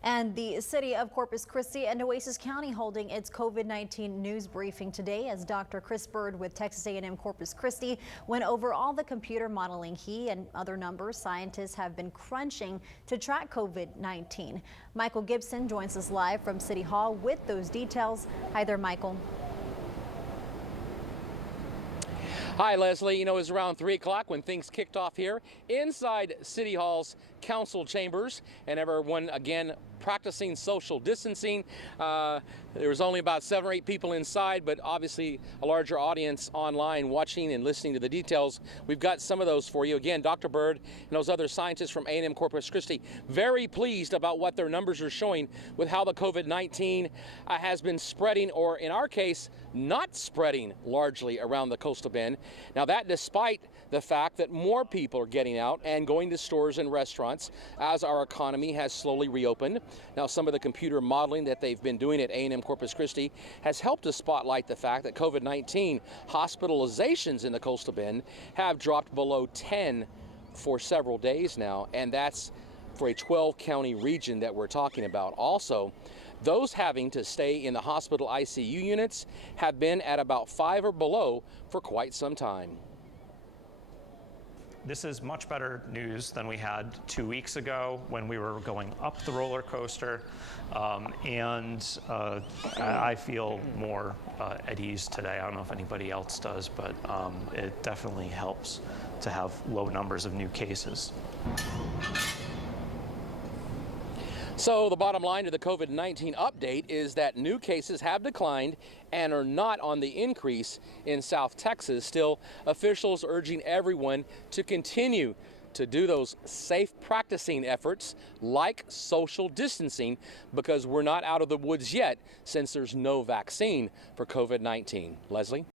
And the city of Corpus Christi and Nueces County holding its COVID-19 news briefing today as Dr. Chris Bird with Texas A&M Corpus Christi went over all the computer modeling he and other numbers scientists have been crunching to track COVID-19. Michael Gibson joins us live from City Hall with those details. Hi there, Michael. Hi, Leslie. You know, it was around 3 o'clock when things kicked off here inside City Hall's council chambers, and everyone again practicing social distancing. There was only about 7 or 8 people inside, but obviously a larger audience online watching and listening to the details. We've got some of those for you. Again, Dr. Bird and those other scientists from A&M Corpus Christi very pleased about what their numbers are showing with how the COVID-19 has been spreading, or in our case, not spreading largely around the coastal bend. Now that despite the fact that more people are getting out and going to stores and restaurants as our economy has slowly reopened. Now, some of the computer modeling that they've been doing at A&M Corpus Christi has helped to spotlight the fact that COVID-19 hospitalizations in the coastal bend have dropped below 10 for several days now, and that's for a 12-county region that we're talking about. Also, those having to stay in the hospital ICU units have been at about 5 or below for quite some time. This is much better news than we had 2 weeks ago when we were going up the roller coaster, I feel more at ease today. I don't know if anybody else does, but it definitely helps to have low numbers of new cases. So the bottom line to the COVID-19 update is that new cases have declined and are not on the increase in South Texas. Still, officials urging everyone to continue to do those safe practicing efforts like social distancing, because we're not out of the woods yet since there's no vaccine for COVID-19. Leslie?